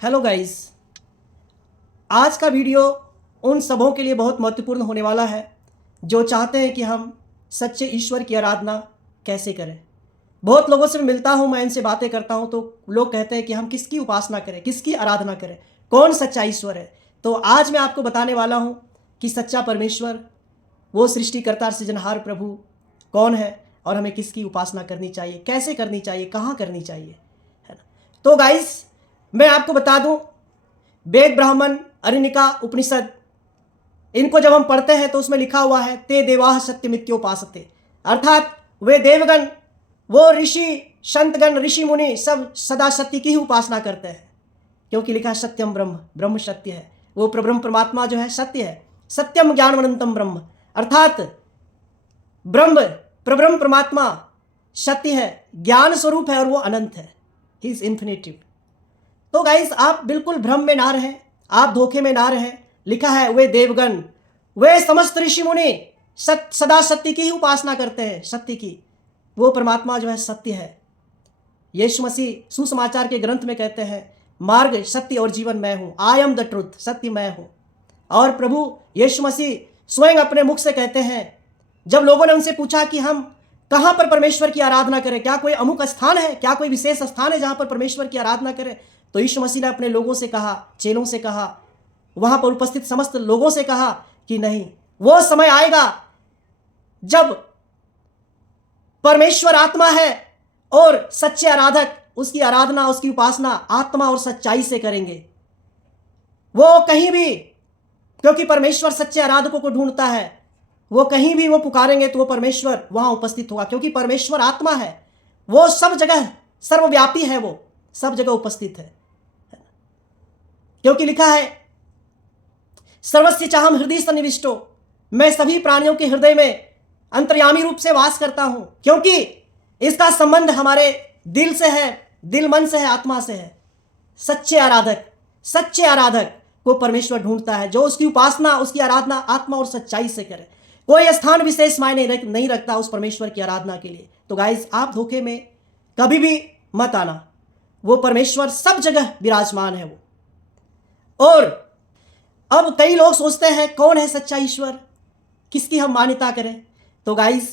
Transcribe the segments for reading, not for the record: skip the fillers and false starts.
Hello guys, आज का video उन सबों के लिए बहुत महत्वपूर्ण होने वाला है जो चाहते हैं कि हम सच्चे ईश्वर की आराधना कैसे करें। बहुत लोगों से मिलता हूं, मैं इनसे बातें करता हूं तो लोग कहते हैं कि हम किसकी उपासना करें, किसकी आराधना करें, कौन सच्चा ईश्वर है। तो आज मैं आपको बताने वाला हूं कि सच्चा परमेश्वर, वो सृष्टिकर्ता सृजनहार प्रभु कौन है और हमें किसकी उपासना करनी चाहिए, कैसे करनी चाहिए, कहाँ करनी चाहिए, है ना। तो गाइस, मैं आपको बता दूं, वेद, ब्राह्मण, अरण्यका, उपनिषद, इनको जब हम पढ़ते हैं तो उसमें लिखा हुआ है ते देवाः सत्यमित्योपासते, अर्थात वे देवगण, वो ऋषि संतगण, ऋषि मुनि सब सदा सत्य की ही उपासना करते हैं, क्योंकि लिखा है सत्यम ब्रह्म, ब्रह्म सत्य है। वो प्रब्रह्म परमात्मा जो है सत्य है। सत्यम ज्ञानवनंतम ब्रह्म, अर्थात ब्रह्म प्रब्रह्म परमात्मा सत्य है, ज्ञान स्वरूप है और वो अनंत है, ही इज इन्फिनिटिव। तो गाइस, आप बिल्कुल भ्रम में ना रहें, आप धोखे में ना रहें। लिखा है वे देवगण, वे समस्त ऋषि मुनि सदा सत्य की ही उपासना करते हैं, सत्य की। वो परमात्मा जो है सत्य है। यीशु मसीह सुसमाचार के ग्रंथ में कहते हैं मार्ग, सत्य और जीवन मैं हूं, आई एम द ट्रुथ, सत्य मैं हूं। और प्रभु यीशु मसीह स्वयं अपने मुख से कहते हैं, जब लोगों ने उनसे पूछा कि हम कहां पर परमेश्वर की आराधना करें, क्या कोई अमुक स्थान है, क्या कोई विशेष स्थान है जहां पर परमेश्वर की आराधना करें, तो यीशु मसीह ने अपने लोगों से कहा, चेलों से कहा, वहां पर उपस्थित समस्त लोगों से कहा कि नहीं, वो समय आएगा जब परमेश्वर आत्मा है और सच्चे आराधक उसकी आराधना, उसकी उपासना आत्मा और सच्चाई से करेंगे। वो कहीं भी, क्योंकि परमेश्वर सच्चे आराधकों को ढूंढता है, वो कहीं भी वो पुकारेंगे तो वो परमेश्वर वहां उपस्थित होगा, क्योंकि परमेश्वर आत्मा है, वो सब जगह सर्वव्यापी है, वो सब जगह उपस्थित है। क्योंकि लिखा है सर्वस्य चाहम हृदय सन्निविष्टो, मैं सभी प्राणियों के हृदय में अंतर्यामी रूप से वास करता हूं, क्योंकि इसका संबंध हमारे दिल से है, दिल मन से है, आत्मा से है। सच्चे आराधक को परमेश्वर ढूंढता है, जो उसकी उपासना, उसकी आराधना आत्मा और सच्चाई से करे। कोई स्थान विशेष मायने नहीं रखता उस परमेश्वर की आराधना के लिए। तो गाइस, आप धोखे में कभी भी मत आना, वो परमेश्वर सब जगह विराजमान है वो। और अब कई लोग सोचते हैं कौन है सच्चा ईश्वर, किसकी हम मान्यता करें। तो गाइस,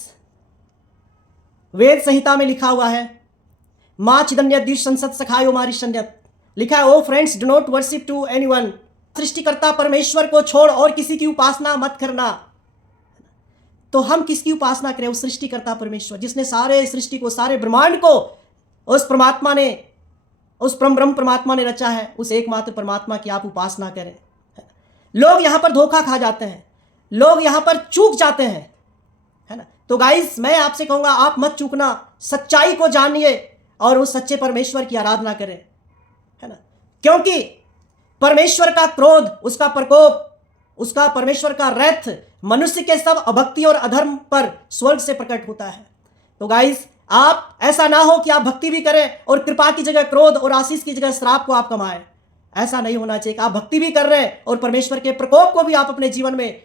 वेद संहिता में लिखा हुआ है मां चिदन्यत द्विज संसद सखायो मारिशन्यत, लिखा है o friends do not worship to anyone, सृष्टिकर्ता परमेश्वर को छोड़ और किसी की उपासना मत करना। तो हम किसकी उपासना करें? उस सृष्टिकर्ता परमेश्वर जिसने सारे सृष्टि को, सारे ब्रह्मांड को उस परमात्मा ने, उस ब्रह्म परमात्मा ने रचा है, उस एकमात्र परमात्मा की आप उपासना करें। लोग यहां पर धोखा खा जाते हैं, लोग यहां पर चूक जाते हैं, है ना। तो गाइस, मैं आपसे कहूंगा आप मत चूकना, सच्चाई को जानिए और उस सच्चे परमेश्वर की आराधना करें, है ना। क्योंकि परमेश्वर का क्रोध, उसका प्रकोप, उसका परमेश्वर का रैथ मनुष्य के सब अभक्ति और अधर्म पर स्वर्ग से प्रकट होता है। तो गाइस, आप ऐसा ना हो कि आप भक्ति भी करें और कृपा की जगह क्रोध और आशीष की जगह श्राप को आप कमाएं। ऐसा नहीं होना चाहिए कि आप भक्ति भी कर रहे हैं और परमेश्वर के प्रकोप को भी आप अपने जीवन में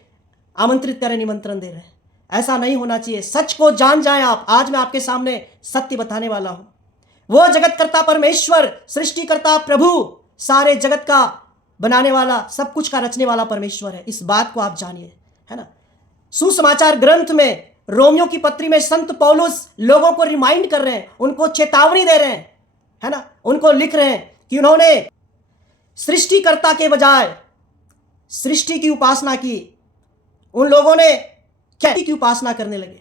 आमंत्रित करें, निमंत्रण दे रहे हैं। ऐसा नहीं होना चाहिए। सच को जान जाएं आप। आज मैं आपके सामने सत्य बताने वाला हूं। वो जगतकर्ता परमेश्वर, सृष्टिकर्ता प्रभु, सारे जगत का बनाने वाला, सब कुछ का रचने वाला परमेश्वर है। इस बात को आप जानिए, है ना। सुसमाचार ग्रंथ में, रोमियो की पत्री में संत पौलुस लोगों को रिमाइंड कर रहे हैं, उनको चेतावनी दे रहे हैं, है ना। उनको लिख रहे हैं कि उन्होंने सृष्टिकर्ता के बजाय सृष्टि की उपासना की। उन लोगों ने क्या की उपासना करने लगे?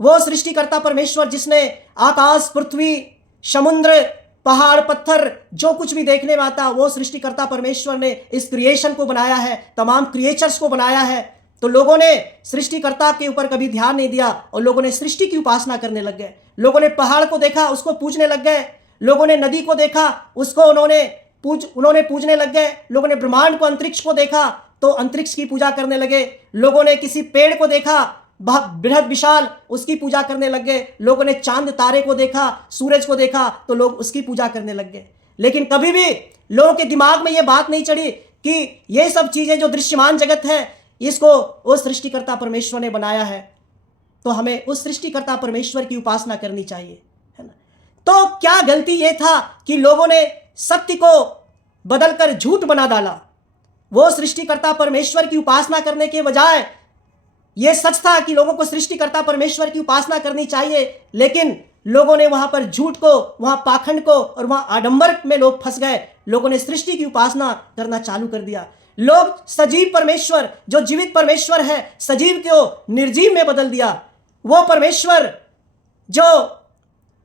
वो सृष्टिकर्ता परमेश्वर जिसने आकाश, पृथ्वी, समुद्र, पहाड़, पत्थर, जो कुछ भी देखने में आता, वो सृष्टिकर्ता परमेश्वर ने इस क्रिएशन को बनाया है, तमाम क्रिएचर्स को बनाया है। तो लोगों ने सृष्टिकर्ता के ऊपर कभी ध्यान नहीं दिया और लोगों ने सृष्टि की उपासना करने लग गए। लोगों ने पहाड़ को देखा, उसको पूजने लग गए। लोगों ने नदी को देखा, उसको उन्होंने पूजने लग गए। लोगों ने ब्रह्मांड को, अंतरिक्ष को देखा तो अंतरिक्ष की पूजा करने लगे। लोगों ने किसी पेड़ को देखा बृहद विशाल, उसकी पूजा करने लग गए। लोगों ने चांद तारे को देखा, सूरज को देखा तो लोग उसकी पूजा करने लग गए। लेकिन कभी भी लोगों के दिमाग में यह बात नहीं चढ़ी कि ये सब चीजें जो दृश्यमान जगत है, इसको उस सृष्टिकर्ता परमेश्वर ने बनाया है, तो हमें उस सृष्टिकर्ता परमेश्वर की उपासना करनी चाहिए, है ना। तो क्या गलती यह था कि लोगों ने सत्य को बदलकर झूठ बना डाला। वो सृष्टिकर्ता परमेश्वर की उपासना करने के बजाय, यह सच था कि लोगों को सृष्टिकर्ता परमेश्वर की उपासना करनी चाहिए, लेकिन लोगों ने वहां पर झूठ को, वहां पाखंड को और वहां आडंबर में लोग फंस गए। लोगों ने सृष्टि की उपासना करना चालू कर दिया। लोग सजीव परमेश्वर, जो जीवित परमेश्वर है, सजीव को निर्जीव में बदल दिया। वो परमेश्वर जो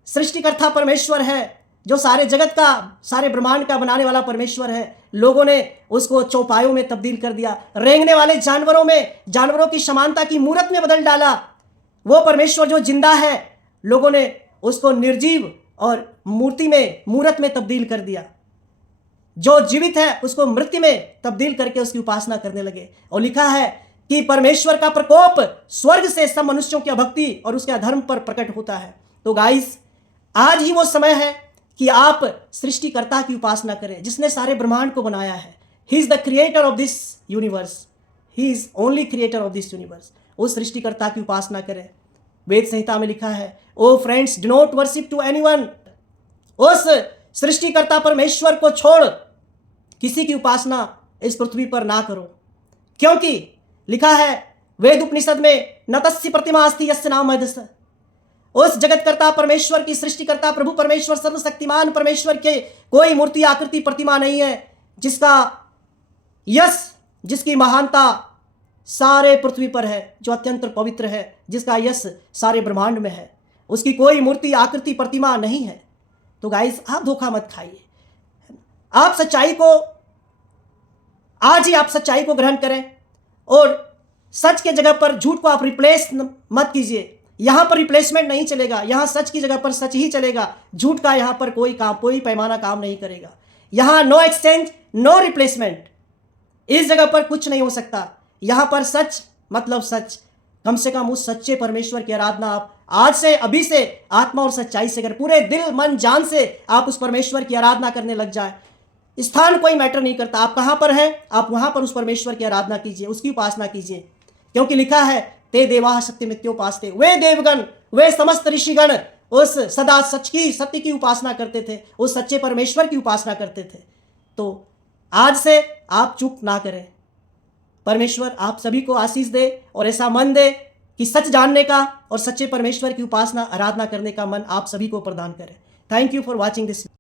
सृष्टिकर्ता परमेश्वर है, जो सारे जगत का, सारे ब्रह्मांड का बनाने वाला परमेश्वर है, लोगों ने उसको चौपायों में तब्दील कर दिया। रेंगने वाले जानवरों में, जानवरों की समानता की मूरत में बदल डाला। वो परमेश्वर जो जिंदा है, लोगों ने उसको निर्जीव और मूर्ति में, मूरत में तब्दील कर दिया। जो जीवित है उसको मृत्यु में तब्दील करके उसकी उपासना करने लगे। और लिखा है कि परमेश्वर का प्रकोप स्वर्ग से सब मनुष्यों की अभक्ति और उसके अधर्म पर प्रकट होता है। तो गाइस, आज ही वो समय है कि आप सृष्टिकर्ता की उपासना करें, जिसने सारे ब्रह्मांड को बनाया है। He is the creator of this universe, he is only creator of this universe. उस सृष्टिकर्ता की उपासना करें। वेद संहिता में लिखा है, o friends, do not worship to anyone. उस सृष्टिकर्ता परमेश्वर को छोड़ किसी की उपासना इस पृथ्वी पर ना करो, क्योंकि लिखा है वेद उपनिषद में, न तस्य प्रतिमा अस्ति यस्य नाम अधस्य। उस जगतकर्ता परमेश्वर की, सृष्टिकर्ता प्रभु परमेश्वर, सर्वशक्तिमान परमेश्वर के कोई मूर्ति, आकृति, प्रतिमा नहीं है जिसका यश, जिसकी महानता सारे पृथ्वी पर है, जो अत्यंत पवित्र है, जिसका यश सारे ब्रह्मांड में है। उसकी कोई मूर्ति, आकृति, प्रतिमा नहीं है। तो गाइस, आप धोखा मत खाइए। आप सच्चाई को, आज ही आप सच्चाई को ग्रहण करें और सच के जगह पर झूठ को आप रिप्लेस मत कीजिए। यहां पर रिप्लेसमेंट नहीं चलेगा, यहां सच की जगह पर सच ही चलेगा। झूठ का यहां पर कोई काम, कोई पैमाना काम नहीं करेगा। यहां नो एक्सचेंज, नो रिप्लेसमेंट। इस जगह पर कुछ नहीं हो सकता। यहां पर सच मतलब सच। कम से कम उस सच्चे परमेश्वर की आराधना आप आज से, अभी से आत्मा और सच्चाई से कर, पूरे दिल, मन, जान से आप उस परमेश्वर की आराधना करने लग जाए। स्थान कोई मैटर नहीं करता, आप कहां पर हैं, आप वहां पर उस परमेश्वर की आराधना कीजिए, उसकी उपासना कीजिए। क्योंकि लिखा है, ते देवा सत्यमित्योपास्ते। वे देवगण, वे समस्त ऋषिगण उस सदा सच की, सत्य की उपासना करते थे, उस सच्चे परमेश्वर की उपासना करते थे। तो आज से आप चूक ना करें। परमेश्वर आप सभी को आशीष दे और ऐसा मन दे कि सच जानने का और सच्चे परमेश्वर की उपासना, आराधना करने का मन आप सभी को प्रदान करे। Thank you for watching this.